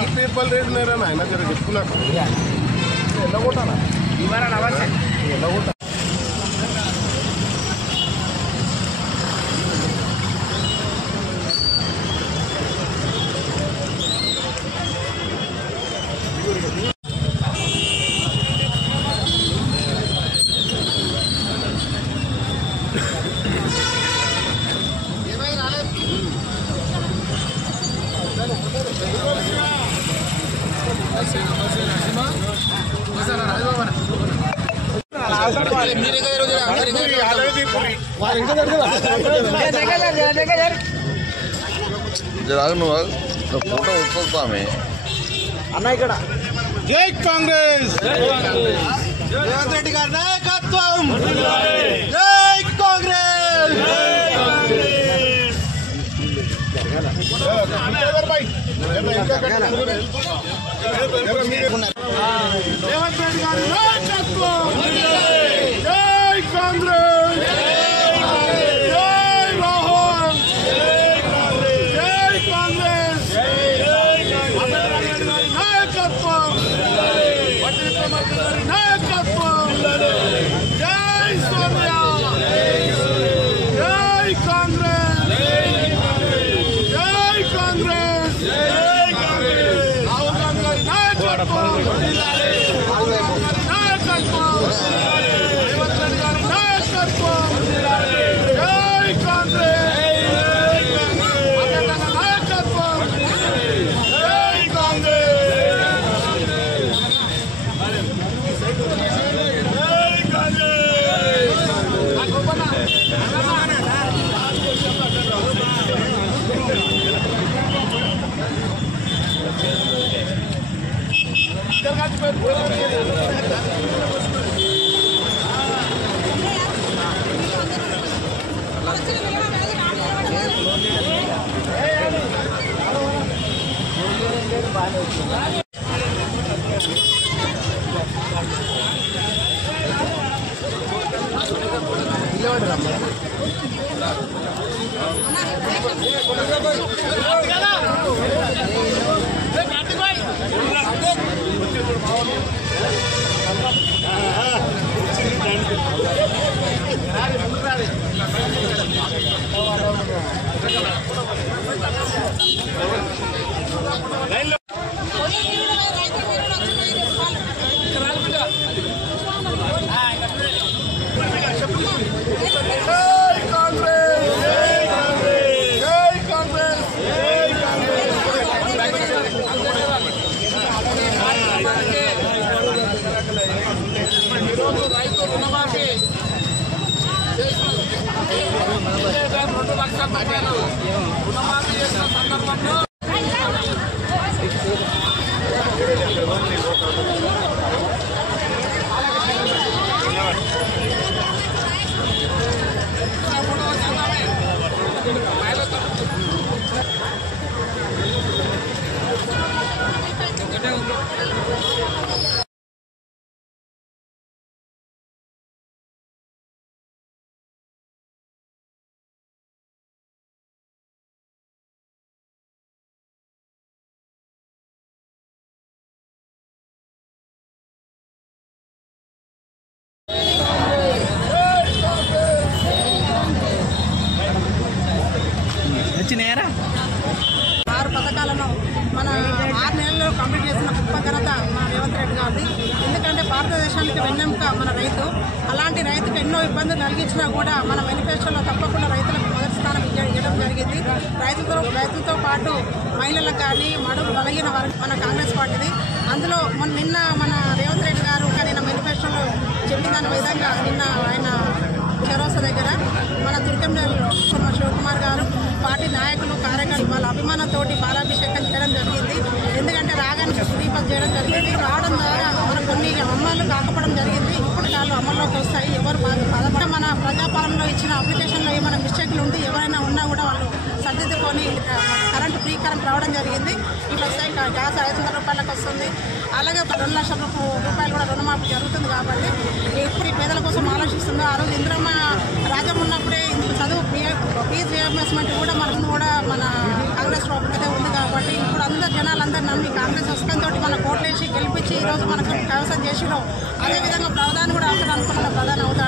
ఈ paper rate లేరా ఆయన జర చెప్పుకున్నాను ఎలా కొట్టానా ఎలా కొట్టా ఫోటో వస్తామే అన్న ఇక్కడ జై కాంగ్రెస్ రేవంత్ రెడ్డి గారి నాయకత్వం జై కాంగ్రెస్ రేవంత్ రెడ్డి గారి నాయకత్వం జై కాంగ్రెస్ జై రాహుల్ జై కాంగ్రెస్ నాయకత్వం నాయకత్వం జై సోనియా జై కాంగ్రెస్ జై కాంగ్రెస్ రాహుల్ గాంధీ గారి నాయకత్వం నాయకత్వం రేవంత్ రెడ్డి గారి నాయకత్వం జై కాంగ్రెస్ నాయకత్వం జై ఆరు పథకాలను మన 6 నెలల్లో కంప్లీట్ చేసిన గొప్ప ఘనత మన రేవంత్ రెడ్డి గారిది. ఎందుకంటే భారతదేశానికి వెన్నెముక మన రైతు. అలాంటి రైతుకు ఎన్నో ఇబ్బందులు కలిగించినా కూడా మన మేనిఫెస్టోలో తప్పకుండా రైతులకు మొదటి స్థానం ఇవ్వడం జరిగింది. రైతులతో పాటు మహిళలకు కానీ మడుగు బలహీన మన కాంగ్రెస్ పార్టీది. అందులో నిన్న మన రేవంత్ రెడ్డి గారు నిన్న మేనిఫెస్టోలో చెప్పిన దాని విధంగా నిన్న ఆయన చరోసా దగ్గర మన తుర్కెంలో శివకుమార్ గారు పార్టీ నాయకులు కార్యకర్తలు వాళ్ళ అభిమానంతో బాలాభిషేకం చేయడం జరిగింది. ఎందుకంటే రాగానే దీపం చేయడం జరిగింది. రావడం ద్వారా మన కొన్ని అమలు కాకపోవడం జరిగింది. ఇప్పుడు వాళ్ళు అమల్లోకి వస్తాయి. ఎవరు బాధపడ మన ప్రజాపాలనలో ఇచ్చిన అప్లికేషన్లో ఏమైనా మిస్టేక్లు ఉంటే ఎవరైనా ఉన్నా కూడా వాళ్ళు సర్దిద్దుకొని ఫ్రీ కరెంట్ రావడం జరిగింది. ఇప్పుడు వస్తాయి గ్యాస్ 500 రూపాయలకు వస్తుంది. అలాగే 2 లక్షల రూపాయలు కూడా రుణమాఫీ జరుగుతుంది. కాబట్టి ఇప్పుడు ఈ పేదల కోసం ఆలోచిస్తుంది. ఆ రోజు ఇంద్రమ్మ రాజ్యం ఉన్నప్పుడే చదువు ఫీజు రియంబర్స్మెంట్ కూడా మనం కూడా మన కాంగ్రెస్ ఈరోజు మనకు కైవసం చేసినాం. అదేవిధంగా ప్రధాని కూడా అవుతాడు అనుకున్న ప్రధాని అవుతాడు.